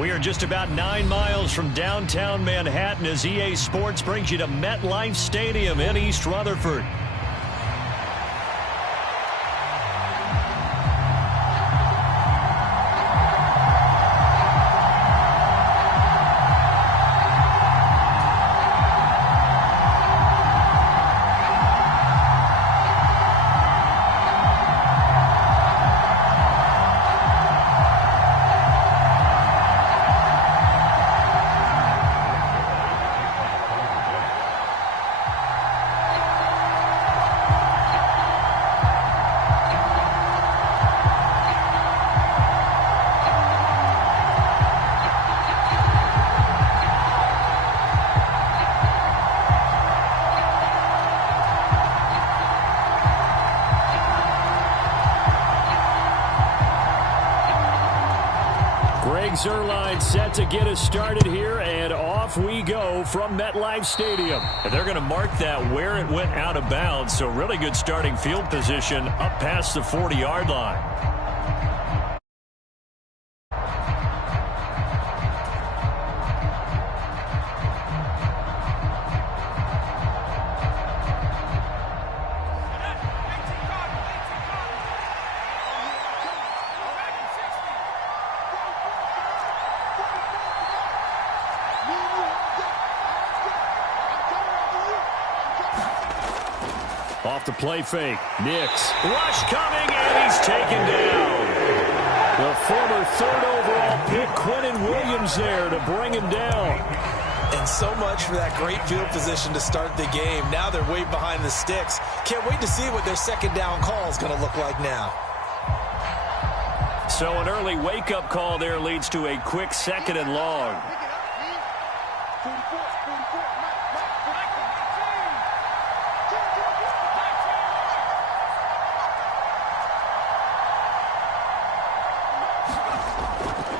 We are just about 9 miles from downtown Manhattan as EA Sports brings you to MetLife Stadium in East Rutherford. Zerline set to get us started here, and off we go from MetLife Stadium. And they're going to mark that where it went out of bounds, so really good starting field position up past the 40-yard line. Off the play fake. Nix. Rush coming, and he's taken down. The former third overall pick, Quinnen Williams, there to bring him down. And so much for that great field position to start the game. Now they're way behind the sticks. Can't wait to see what their second down call is going to look like now. So an early wake-up call there leads to a quick second and long.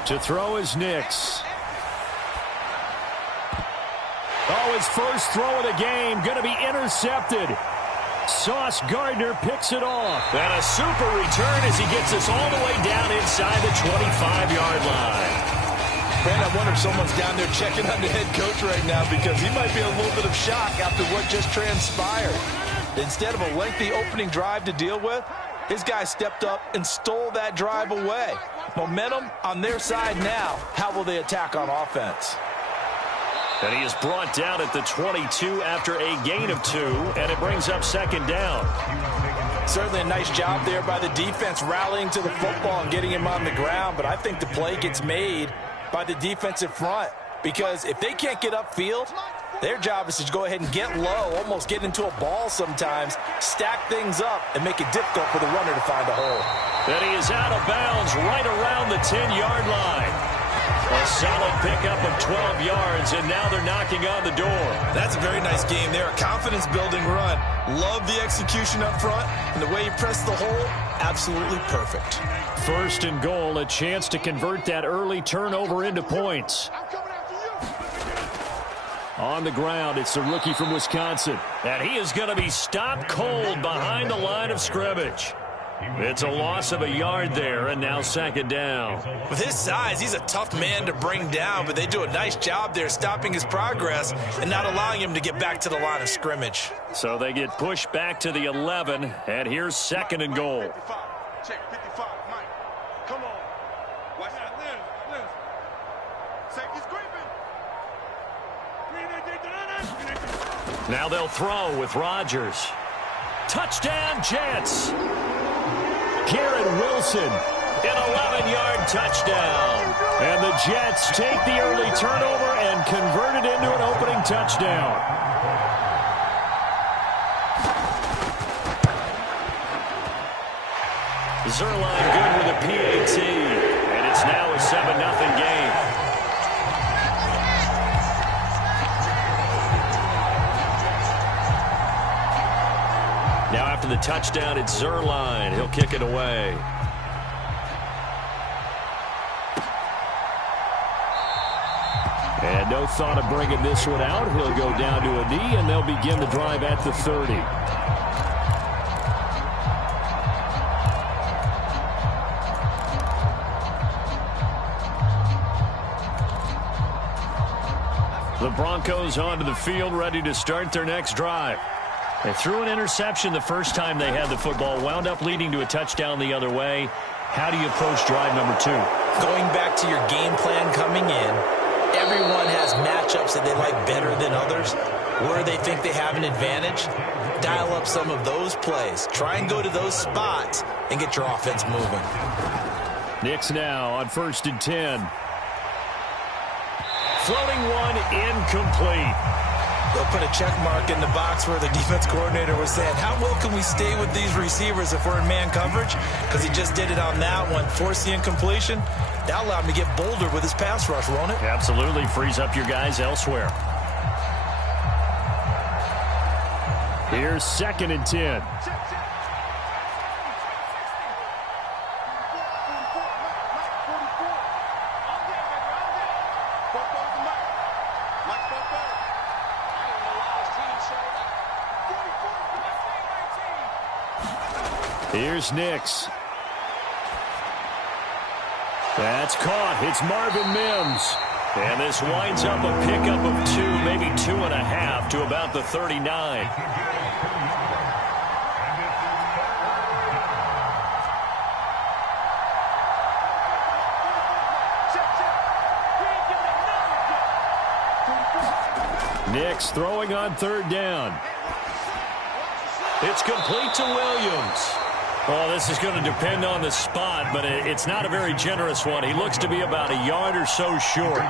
To throw is Nix. Oh, his first throw of the game going to be intercepted. Sauce Gardner picks it off. And a super return as he gets us all the way down inside the 25-yard line. Brand, I wonder if someone's down there checking on the head coach right now because he might be in a little bit of shock after what just transpired. Instead of a lengthy opening drive to deal with, his guy stepped up and stole that drive away. Momentum on their side now. How will they attack on offense? And he is brought down at the 22 after a gain of 2, and it brings up second down. Certainly a nice job there by the defense rallying to the football and getting him on the ground, but I think the play gets made by the defensive front because if they can't get upfield, their job is to go ahead and get low, almost get into a ball sometimes, stack things up, and make it difficult for the runner to find a hole. And he is out of bounds right around the 10-yard line. A solid pickup of 12 yards, and now they're knocking on the door. That's a very nice game there. A confidence-building run. Love the execution up front, and the way he pressed the hole, absolutely perfect. First and goal, a chance to convert that early turnover into points. On the ground, it's the rookie from Wisconsin. And he is going to be stopped cold behind the line of scrimmage. It's a loss of a yard there, and now second down. With his size, he's a tough man to bring down, but they do a nice job there stopping his progress and not allowing him to get back to the line of scrimmage. So they get pushed back to the 11, and here's second and goal. Check 55, Mike. Come on. Watch that. Liz. Safety's creeping. Now they'll throw with Rodgers. Touchdown, Jets. Garrett Wilson, an 11-yard touchdown. And the Jets take the early turnover and convert it into an opening touchdown. Zerline good with a PAT, and it's now a 7-0 game. Now after the touchdown, it's Zerline. He'll kick it away. And no thought of bringing this one out. He'll go down to a knee, and they'll begin the drive at the 30. The Broncos onto the field, ready to start their next drive. They threw an interception the first time they had the football, wound up leading to a touchdown the other way. How do you approach drive number 2? Going back to your game plan coming in, everyone has matchups that they like better than others. Where they think they have an advantage, dial up some of those plays. Try and go to those spots and get your offense moving. Knicks now on 1st and 10. Floating one, incomplete. They'll put a check mark in the box where the defense coordinator was saying, how well can we stay with these receivers if we're in man coverage? Because he just did it on that one, forced the incompletion. That allowed him to get bolder with his pass rush, won't it? Absolutely, frees up your guys elsewhere. Here's 2nd and 10. Here's Nix. That's caught. It's Marvin Mims. And this winds up a pickup of 2, maybe 2.5 to about the 39. Nix throwing on 3rd down. It's complete to Williams. Oh, this is going to depend on the spot, but it's not a very generous one. He looks to be about a yard or so short.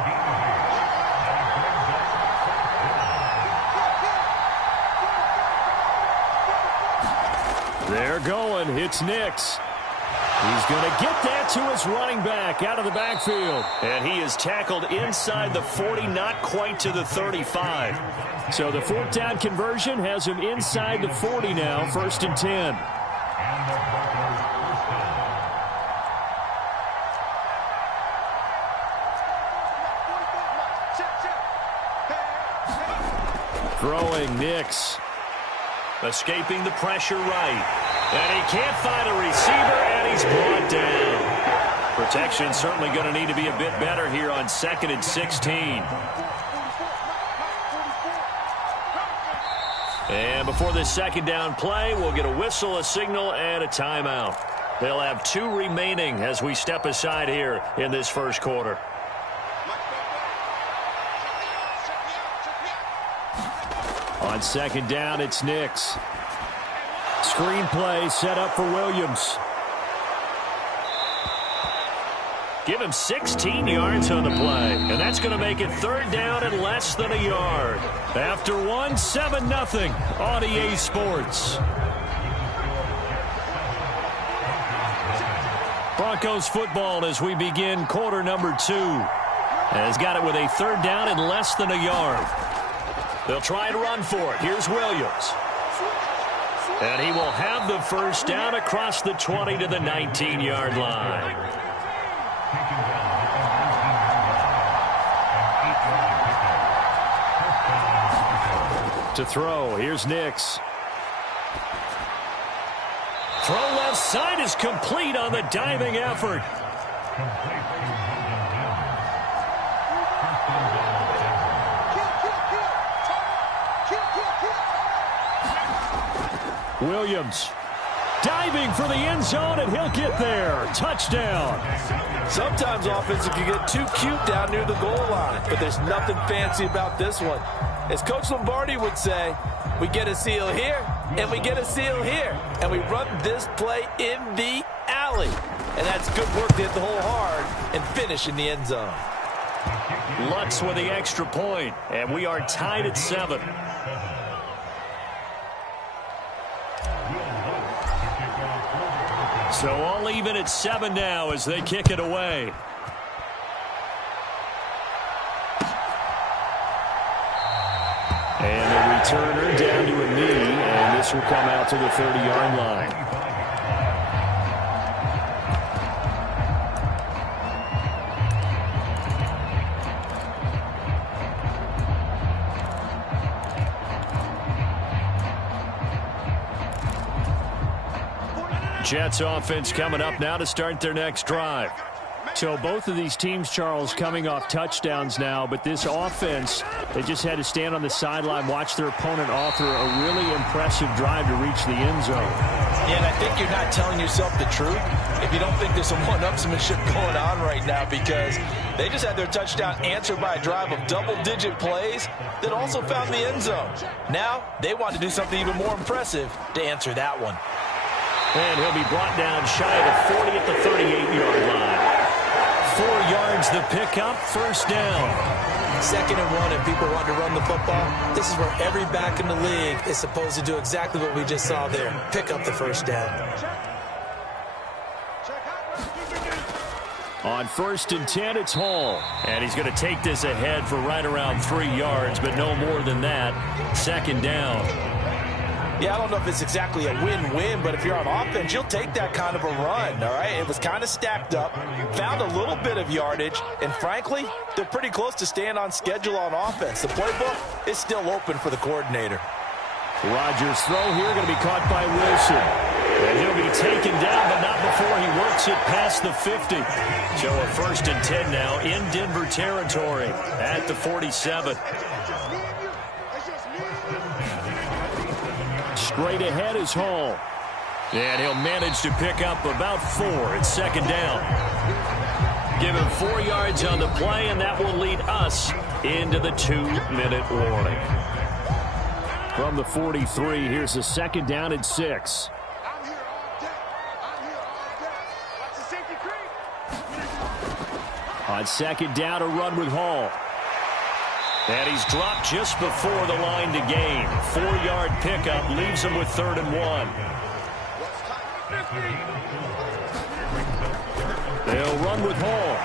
They're going. It's Nix. He's going to get that to his running back out of the backfield. And he is tackled inside the 40, not quite to the 35. So the 4th down conversion has him inside the 40 now, 1st and 10. Throwing Nix. Escaping the pressure right. And he can't find a receiver, and he's brought down. Protection certainly going to need to be a bit better here on 2nd and 16. And before this 2nd down play, we'll get a whistle, a signal, and a timeout. They'll have 2 remaining as we step aside here in this first quarter. On 2nd down, it's Nix. Screen play set up for Williams. Give him 16 yards on the play, and that's going to make it 3rd down and less than a yard. After 1, 7-0 on EA Sports. Broncos football as we begin quarter number 2. Has got it with a 3rd down and less than a yard. They'll try and run for it. Here's Williams. And he will have the 1st down across the 20 to the 19-yard line. To throw, here's Nix. Throw left side is complete on the diving effort. Williams diving for the end zone, and he'll get there. Touchdown. Sometimes offense can get too cute down near the goal line, but there's nothing fancy about this one. As Coach Lombardi would say, we get a seal here, and we get a seal here, and we run this play in the alley. And that's good work to hit the hole hard and finish in the end zone. Lutz with the extra point, and we are tied at 7. So all even at 7 now as they kick it away. And the returner down to a knee, and this will come out to the 30-yard line. Jets offense coming up now to start their next drive. So both of these teams, Charles, coming off touchdowns now, but this offense, they just had to stand on the sideline, watch their opponent author a really impressive drive to reach the end zone. Yeah, and I think you're not telling yourself the truth if you don't think there's some one-upsmanship going on right now, because they just had their touchdown answered by a drive of double-digit plays that also found the end zone. Now they want to do something even more impressive to answer that one. And he'll be brought down shy of the 40 at the 38-yard line. 4 yards the pickup, first down. 2nd and 1, and people want to run the football. This is where every back in the league is supposed to do exactly what we just saw there. Pick up the first down. On 1st and 10, it's Hall. And he's going to take this ahead for right around 3 yards, but no more than that. 2nd down. Yeah, I don't know if it's exactly a win-win, but if you're on offense, you'll take that kind of a run, all right? It was kind of stacked up, found a little bit of yardage, and frankly, they're pretty close to staying on schedule on offense. The playbook is still open for the coordinator. Rodgers' throw here going to be caught by Wilson. And he'll be taken down, but not before he works it past the 50. So a 1st and 10 now in Denver territory at the 47. Straight ahead is Hall. And he'll manage to pick up about 4 at 2nd down. Give him 4 yards on the play, and that will lead us into the 2-minute warning. From the 43, here's a 2nd down and 6. On 2nd down, a run with Hall. And he's dropped just before the line to gain. 4-yard pickup leaves him with 3rd and 1. They'll run with Hall.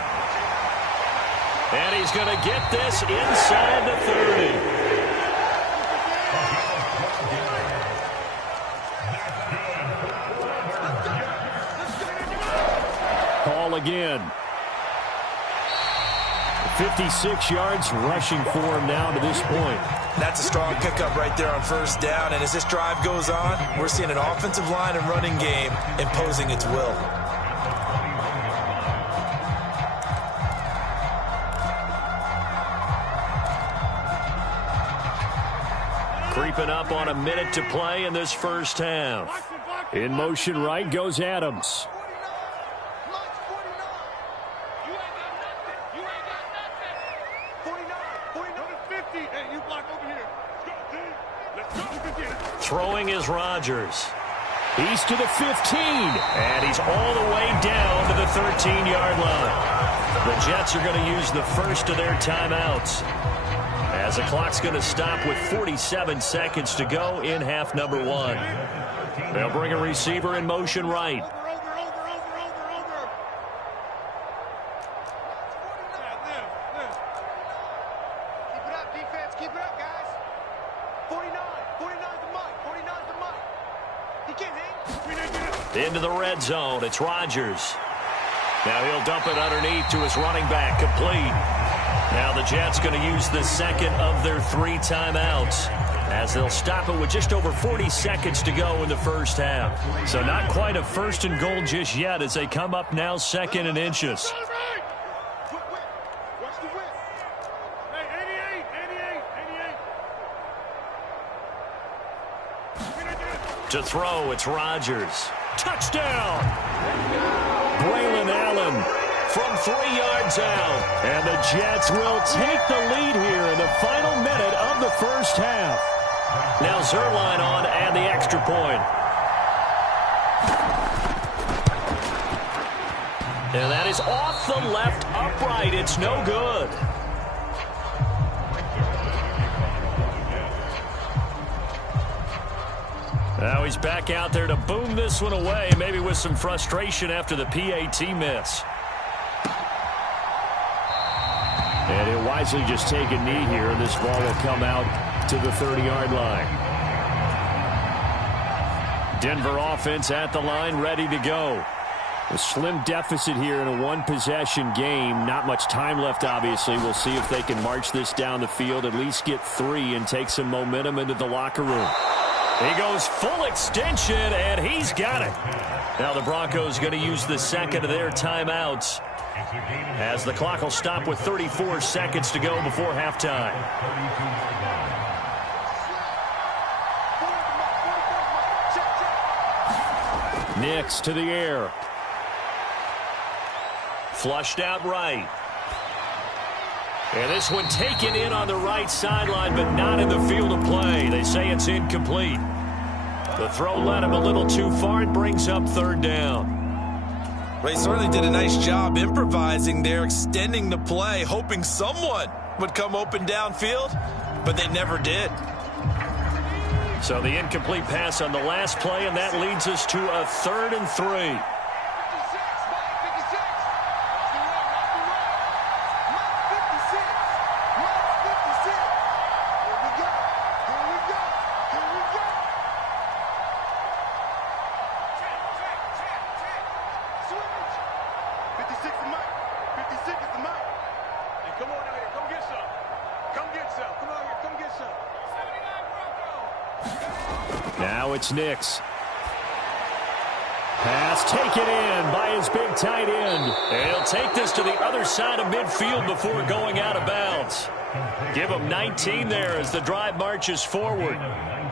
And he's going to get this inside the 30. Hall again. 56 yards rushing for him now to this point. That's a strong pickup right there on 1st down, and as this drive goes on, we're seeing an offensive line and running game imposing its will. Creeping up on a minute to play in this first half. In motion right goes Adams. Throwing is Rodgers. He's to the 15, and he's all the way down to the 13-yard line. The Jets are going to use the first of their timeouts, as the clock's going to stop with 47 seconds to go in half number 1. They'll bring a receiver in motion right. Into the red zone, it's Rodgers. Now he'll dump it underneath to his running back, complete. Now the Jets going to use the 2nd of their 3 timeouts, as they'll stop it with just over 40 seconds to go in the first half. So not quite a 1st and goal just yet, as they come up now 2nd and inches. To throw, it's Rodgers. Touchdown! Braylon Allen from 3 yards out. And the Jets will take the lead here in the final minute of the first half. Now Zerline on and the extra point. And that is off the left upright. It's no good. Now he's back out there to boom this one away, maybe with some frustration after the PAT miss. And he'll wisely just take a knee here, and this ball will come out to the 30-yard line. Denver offense at the line, ready to go. A slim deficit here in a one-possession game. Not much time left, obviously. We'll see if they can march this down the field, at least get 3, and take some momentum into the locker room. He goes full extension, and he's got it. Now the Broncos going to use the 2nd of their timeouts as the clock will stop with 34 seconds to go before halftime. Nix to the air. Flushed out right. And this one taken in on the right sideline, but not in the field of play. They say it's incomplete. The throw led him a little too far. It brings up third down. Well, he certainly did a nice job improvising there, extending the play, hoping someone would come open downfield, but they never did. So the incomplete pass on the last play, and that leads us to a 3rd and 3. Now it's Nix. Pass taken in by his big tight end. And he'll take this to the other side of midfield before going out of bounds. Give him 19 there as the drive marches forward.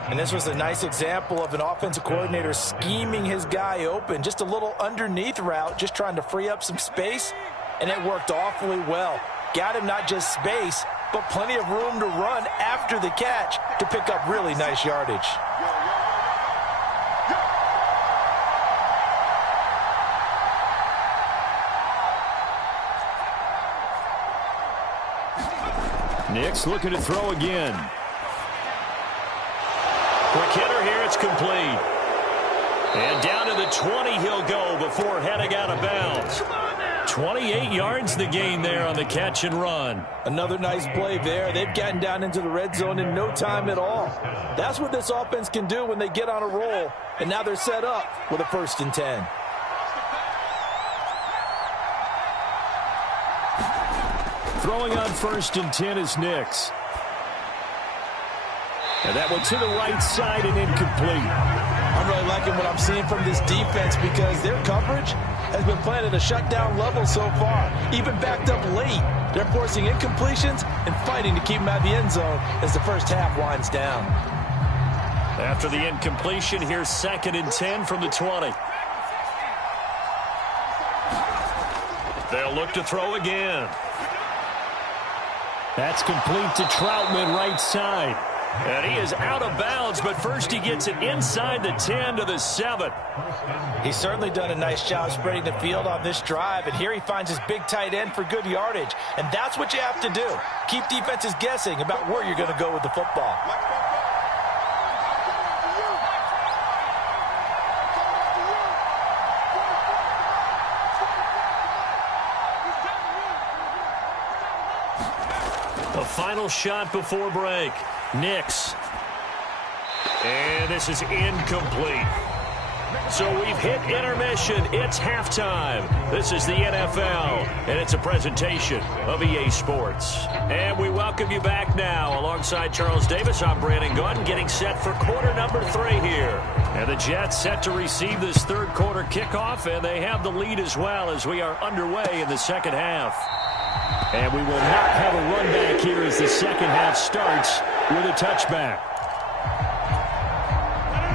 And this was a nice example of an offensive coordinator scheming his guy open. Just a little underneath route, just trying to free up some space. And it worked awfully well. Got him not just space, but plenty of room to run after the catch to pick up really nice yardage. Nix looking to throw again. Quick hitter here, it's complete. And down to the 20 he'll go before heading out of bounds. 28 yards the gain there on the catch and run. Another nice play there. They've gotten down into the red zone in no time at all. That's what this offense can do when they get on a roll. And now they're set up with a 1st and 10. Throwing on 1st and 10 is Nix. And that one to the right side and incomplete. I'm really liking what I'm seeing from this defense because their coverage has been playing at a shutdown level so far. Even backed up late. They're forcing incompletions and fighting to keep them out of the end zone as the first half winds down. After the incompletion, here's 2nd and 10 from the 20. They'll look to throw again. That's complete to Troutman, right side. And he is out of bounds, but first he gets it inside the 10 to the 7. He's certainly done a nice job spreading the field on this drive, and here he finds his big tight end for good yardage. And that's what you have to do. Keep defenses guessing about where you're going to go with the football. The final shot before break. Nix. And this is incomplete. So we've hit intermission. It's halftime. This is the NFL, and it's a presentation of EA Sports. And we welcome you back now. Alongside Charles Davis, I'm Brandon Gunn, getting set for quarter number 3 here. And the Jets set to receive this 3rd quarter kickoff, and they have the lead as well as we are underway in the 2nd half. And we will not have a run back here as the 2nd half starts with a touchback.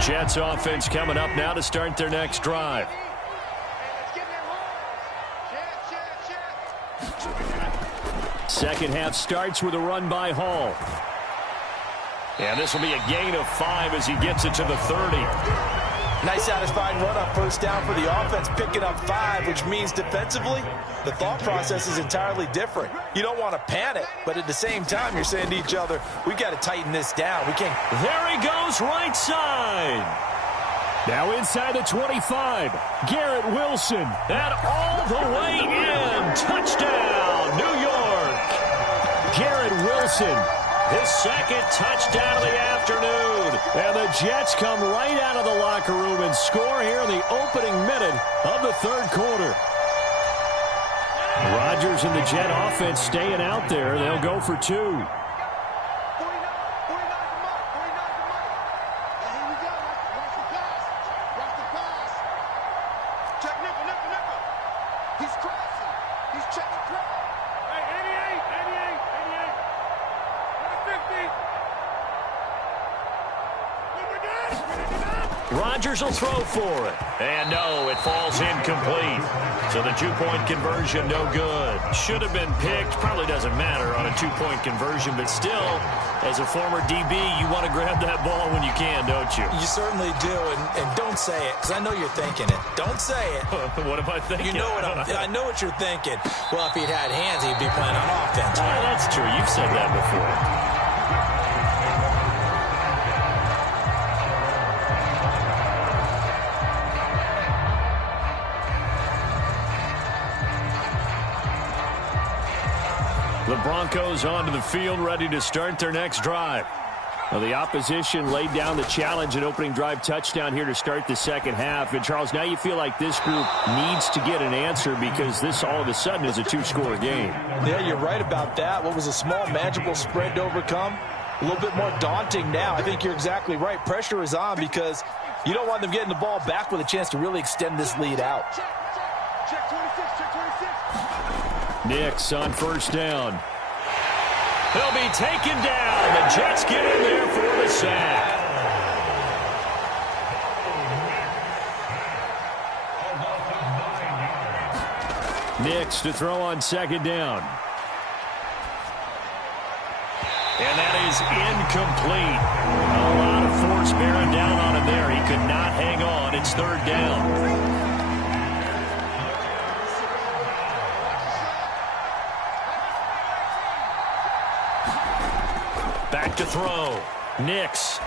Jets offense coming up now to start their next drive. Second half starts with a run by Hall. And this will be a gain of 5 as he gets it to the 30. Nice satisfying run on 1st down for the offense, picking up 5, which means defensively, the thought process is entirely different. You don't want to panic, but at the same time, you're saying to each other, we've got to tighten this down. We can't. There he goes, right side. Now inside the 25, Garrett Wilson. And all the way in. Touchdown, New York. Garrett Wilson. His 2nd touchdown of the afternoon. And the Jets come right out of the locker room and score here in the opening minute of the 3rd quarter. Rodgers and the Jet offense staying out there. They'll go for 2. He's crossing. Rodgers will throw for it. And no, it falls incomplete. So the two-point conversion, no good. Should have been picked. Probably doesn't matter on a two-point conversion. But still, as a former DB, you want to grab that ball when you can, don't you? You certainly do. And don't say it, because I know you're thinking it. Don't say it. What am I thinking? You know what I know what you're thinking. Well, if he'd had hands, he'd be playing on offense. That's true. You've said that before. The Broncos onto the field, ready to start their next drive. Well, the opposition laid down the challenge, an opening drive touchdown here to start the second half. And, Charles, now you feel like this group needs to get an answer because this all of a sudden is a two-score game. Yeah, you're right about that. What was a small, manageable spread to overcome? A little bit more daunting now. I think you're exactly right. Pressure is on because you don't want them getting the ball back with a chance to really extend this lead out. Check 26, check 26. Nix on first down. He'll be taken down. The Jets get in there for the sack. Nix to throw on second down. And that is incomplete. A lot of force bearing down on him there. He could not hang on. It's third down. Back to throw. Nix